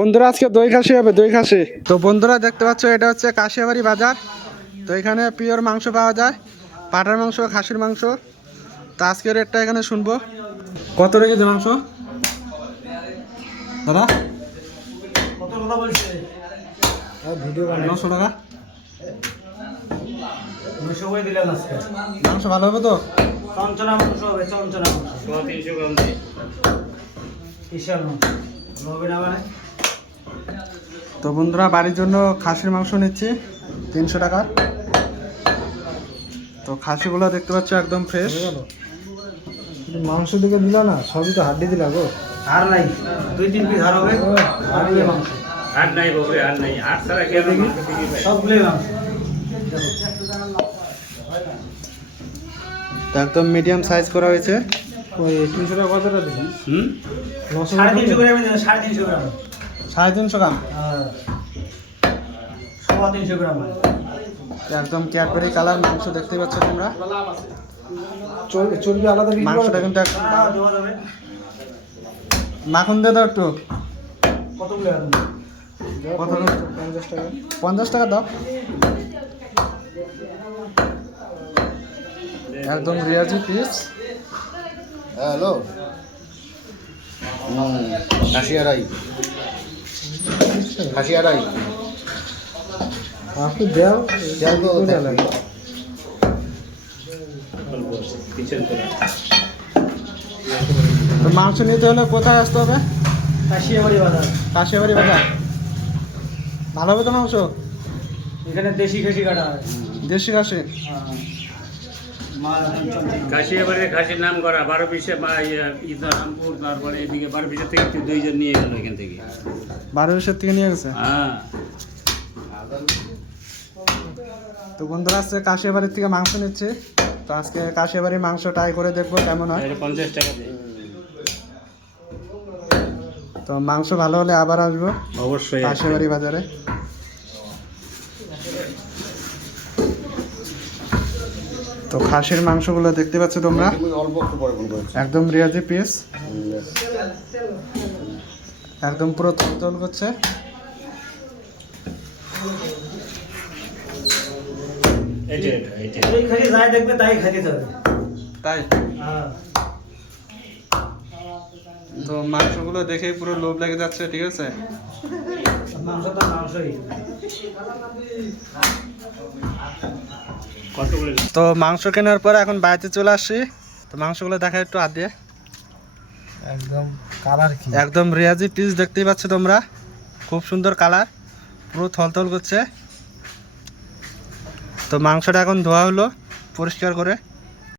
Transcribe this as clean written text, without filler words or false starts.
বন্ধুরা আজকে দই খাসি হবে, দই খাসি। তো বন্ধুরা দেখতে পাচ্ছ এটা হচ্ছে কাশিয়াবাড়ি বাজার। তো এখানে পিওর মাংস পাওয়া যায়, পাঠার মাংস, খাসির মাংস। তো আজকের রেটটা এখানে শুনবো। কত রেখেছে মাংস দাদা? কত কথা বলছে? ভিডিও 900 টাকা। 900 করে দিলাম আজকে। মাংস ভালো হবে তো? চঞ্চনা মাংস হবে, চঞ্চনা মাংস 300 গ্রাম দিয়ে। বিশাল মাংস হবে না মানে? তো বন্ধুরা বাড়ির জন্য খাসির মাংস নিচ্ছি 300 টাকার। তো খাসিগুলো দেখতে পাচ্ছ একদম ফ্রেশ। মাংস দিকে দিল না, সবই তো হাড্ডি দিলা গো। আর নাই 2-3 পিস আর হবে। আর এই মাংস আর নাই বকরে, আর নাই, আর ছাড়া কেন মাংস দিবি ভাই? সবগুলোই মাংস। তো একদম মিডিয়াম সাইজ করা হয়েছে। ওই 300 টাকা কতটা দিলেন? 350 গ্রাম দিন, 350 গ্রাম। 350 গ্রাম। হ্যাঁ 350 গ্রাম। একদম ক্যাডবেরি কালার মাংস দেখতে পাচ্ছ তোমরা। চর্বি আলাদা বিক্রি মাংসটা করে? কিন্তু একদম দেওয়া যাবে। মাখন দিয়ে দাও একটু। কতগুলো আছে? কত? 50 টাকা। 50 টাকা দাও। একদম রিয়াজি পিস। হ্যালো, খাসি আড়াই, খাসি আড়াই। আপনি দেও দেও তো করে দেও। লাগে। পিছন করে তো মাংস নিতে হলে কোথায় আসতে হবে? কাশিয়াবাড়ি বাজার। কাশিয়াবাড়ি বাজার। ভালো হবে তো মাংস? এখানে দেশি খাসি কাটা হয়। দেশি খাসি। মাল এখন চলছে। কাশিয়াবাড়ির খাসির নাম করা 12-20 ইদারামপুর, তারপরে এদিকে 12-20 থেকে 2 জন নিয়ে গেল এখান থেকে। 12-20 থেকে নিয়ে গেছে। হ্যাঁ তো বন্ধুরা আজকে কাশিয়াবাড়ির থেকে মাংস নিচ্ছে। তো আজকে কাশিয়াবাড়ির মাংস ট্রাই করে দেখবো কেমন হয়। এটা 50 টাকা দেয়। তো মাংস ভালো হলে আবার আসবো অবশ্যই কাশিয়াবাড়ি বাজারে। তো খাসির মাংসগুলো দেখতে পাচ্ছ তোমরা, অল্প একটু পরে ফোন করেছি। একদম রিয়াজি পিস, একদম পুরো থলথল করছে। এই যে এটা, এই যে এই খাসি যাই দেখবে তাই খাইতে হবে। তাই হ্যাঁ তো মাংসগুলো দেখেই পুরো লোভ লেগে যাচ্ছে, ঠিক আছে। মাংস তো মাংসই। কতগুলো? তো মাংস কেনার পর এখন বাড়িতে চলে আসছি। তো মাংসগুলো দেখা একটু হাত দিয়ে। একদম কালার কি, একদম রিয়াজি পিস দেখতেই পাচ্ছ তোমরা, খুব সুন্দর কালার, পুরো থলথল করছে। তো মাংসটা এখন ধোয়া হলো পরিষ্কার করে।